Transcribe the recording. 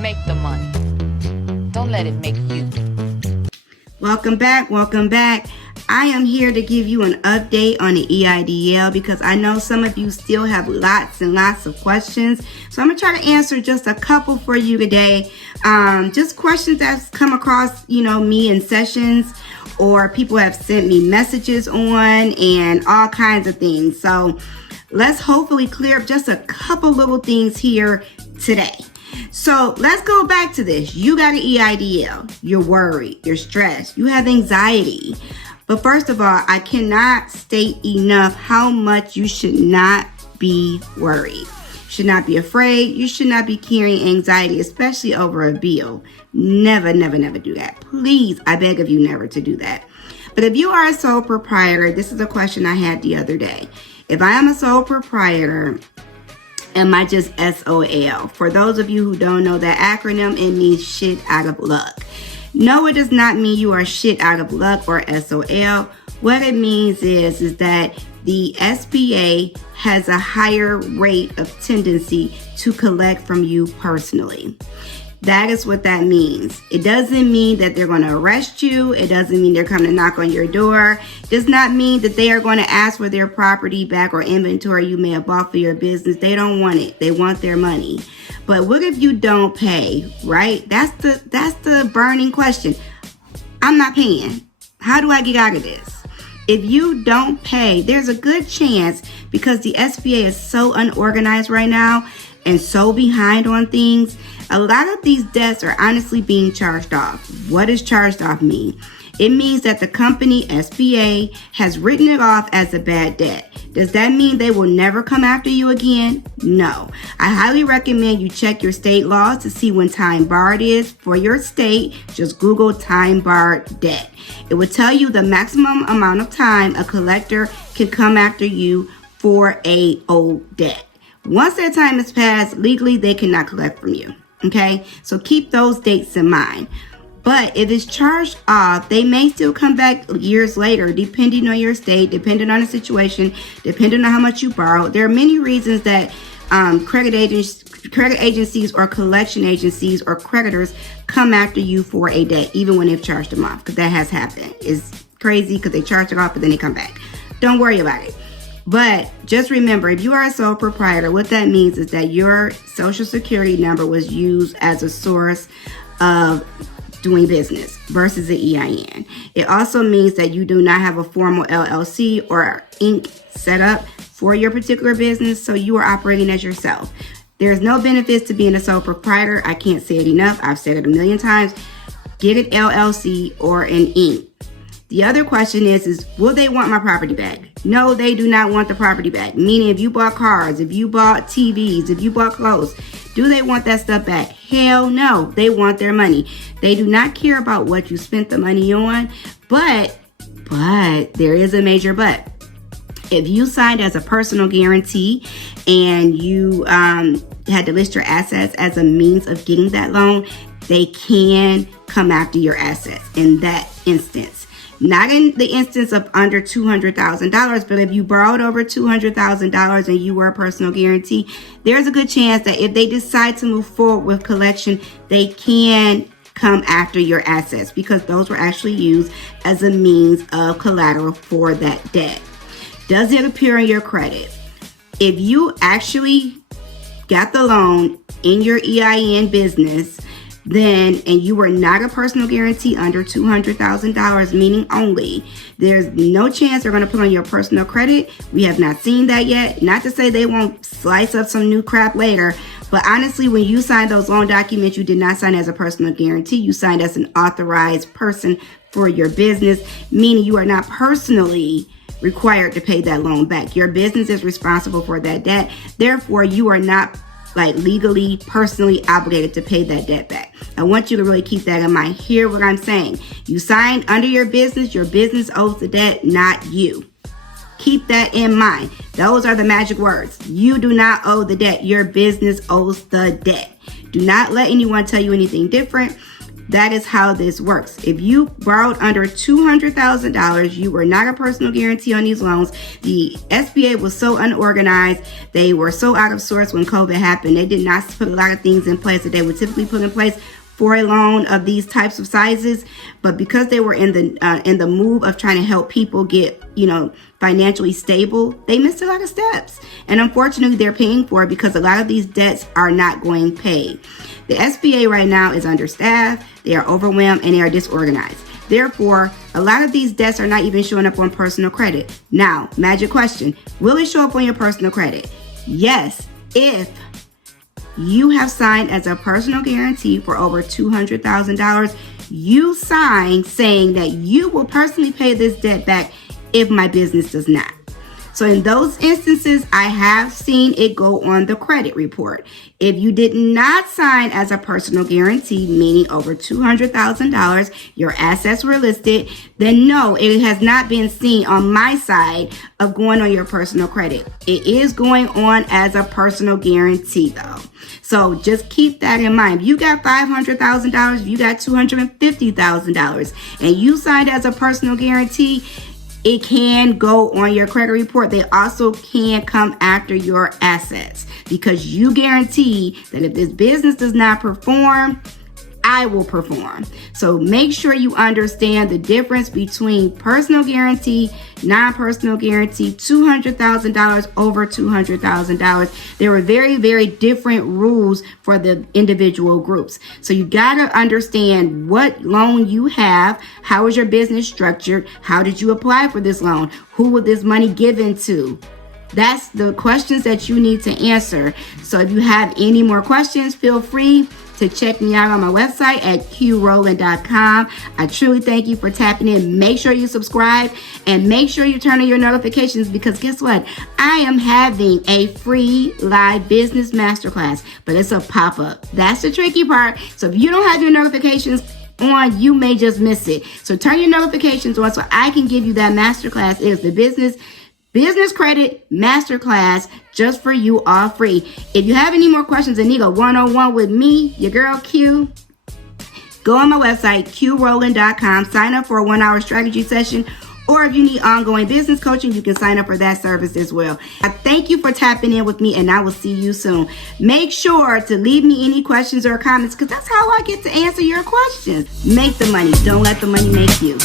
Make the money. Don't let it make you. Welcome back. I am here to give you an update on the EIDL because I know some of you still have lots and lots of questions. So I'm going to try to answer just a couple for you today. Just questions that's come across, me in sessions, or people have sent me messages on, and all kinds of things. So let's hopefully clear up just a couple little things here today. So let's go back to this. You got an EIDL. You're worried. You're stressed. You have anxiety. But first of all, I cannot state enough how much you should not be worried. You should not be afraid. You should not be carrying anxiety, especially over a bill. Never, never, never do that. Please, I beg of you never to do that. But if you are a sole proprietor, this is a question I had the other day. If I am a sole proprietor, am I just SOL? For those of you who don't know that acronym, it means shit out of luck. No, it does not mean you are shit out of luck or SOL. What it means is that the SBA has a higher rate of tendency to collect from you personally. That is what that means. It doesn't mean that they're going to arrest you. It doesn't mean they're coming to knock on your door. It does not mean that they are going to ask for their property back or inventory you may have bought for your business. They don't want it. They want their money. But what if you don't pay, right? That's the burning question. I'm not paying. How do I get out of this? If you don't pay, there's a good chance, because the SBA is so unorganized right now and so behind on things, a lot of these debts are honestly being charged off. What does charged off mean? It means that the company, SBA, has written it off as a bad debt. Does that mean they will never come after you again? No. I highly recommend you check your state laws to see when time barred is for your state. Just Google time barred debt. It will tell you the maximum amount of time a collector can come after you for a old debt. Once that time is passed, legally they cannot collect from you. Okay, so keep those dates in mind. But if it's charged off, they may still come back years later, depending on your state, depending on the situation, depending on how much you borrowed. There are many reasons that credit agencies or collection agencies or creditors come after you for a debt, even when they've charged them off, because that has happened. It's crazy because they charge it off, but then they come back. Don't worry about it. But just remember, if you are a sole proprietor, what that means is that your social security number was used as a source of doing business versus the EIN. It also means that you do not have a formal LLC or Inc. set up for your particular business, so you are operating as yourself. There's no benefits to being a sole proprietor. I can't say it enough. I've said it a million times. Get an LLC or an Inc. The other question is will they want my property back? No, they do not want the property back. Meaning, if you bought cars, if you bought TVs, if you bought clothes, do they want that stuff back? Hell no. They want their money. They do not care about what you spent the money on. But there is a major but. If you signed as a personal guarantee and you had to list your assets as a means of getting that loan, they can come after your assets in that instance. Not in the instance of under $200,000, but if you borrowed over $200,000 and you were a personal guarantee, there's a good chance that if they decide to move forward with collection, they can come after your assets because those were actually used as a means of collateral for that debt. Does it appear in your credit? If you actually got the loan in your EIN business, and you were not a personal guarantee under $200,000, meaning only, there's no chance they're going to put on your personal credit. We have not seen that yet. Not to say they won't slice up some new crap later, but honestly, when you signed those loan documents, you did not sign as a personal guarantee. You signed as an authorized person for your business, meaning you are not personally required to pay that loan back. Your business is responsible for that debt. Therefore, you are not legally, personally obligated to pay that debt back. I want you to really keep that in mind. Hear what I'm saying. You signed under your business owes the debt, not you. Keep that in mind. Those are the magic words. You do not owe the debt. Your business owes the debt. Do not let anyone tell you anything different. That is how this works. If you borrowed under $200,000, you were not a personal guarantee on these loans. The SBA was so unorganized. They were so out of sorts when COVID happened. They did not put a lot of things in place that they would typically put in place for a loan of these types of sizes. But because they were in the move of trying to help people get, financially stable, they missed a lot of steps. And unfortunately, they're paying for it because a lot of these debts are not going paid. The SBA right now is understaffed, they are overwhelmed, and they are disorganized. Therefore, a lot of these debts are not even showing up on personal credit. Now, magic question, will it show up on your personal credit? Yes, if you have signed as a personal guarantee for over $200,000. You sign saying that you will personally pay this debt back if my business does not. So in those instances, I have seen it go on the credit report. If you did not sign as a personal guarantee, meaning over $200,000, your assets were listed, then no, it has not been seen on my side of going on your personal credit. It is going on as a personal guarantee though. So just keep that in mind. If you got $500,000, if you got $250,000, and you signed as a personal guarantee, it can go on your credit report. They also can come after your assets because you guarantee that if this business does not perform, I will perform. So make sure you understand the difference between personal guarantee, non-personal guarantee, $200,000, over $200,000. There are very, very different rules for the individual groups. So you got to understand what loan you have. How is your business structured? How did you apply for this loan? Who will this money given to? That's the questions that you need to answer. So if you have any more questions, feel free to check me out on my website at qrowland.com. I truly thank you for tapping in. Make sure you subscribe and make sure you turn on your notifications because guess what? I am having a free live business masterclass, but it's a pop-up. That's the tricky part. So if you don't have your notifications on, you may just miss it. So turn your notifications on so I can give you that masterclass. It is the Business Credit Masterclass just for you, all free. If you have any more questions and need a one-on-one with me, your girl Q, go on my website, qrowland.com, sign up for a 1-hour strategy session, or if you need ongoing business coaching, you can sign up for that service as well. I thank you for tapping in with me, and I will see you soon. Make sure to leave me any questions or comments because that's how I get to answer your questions. Make the money. Don't let the money make you.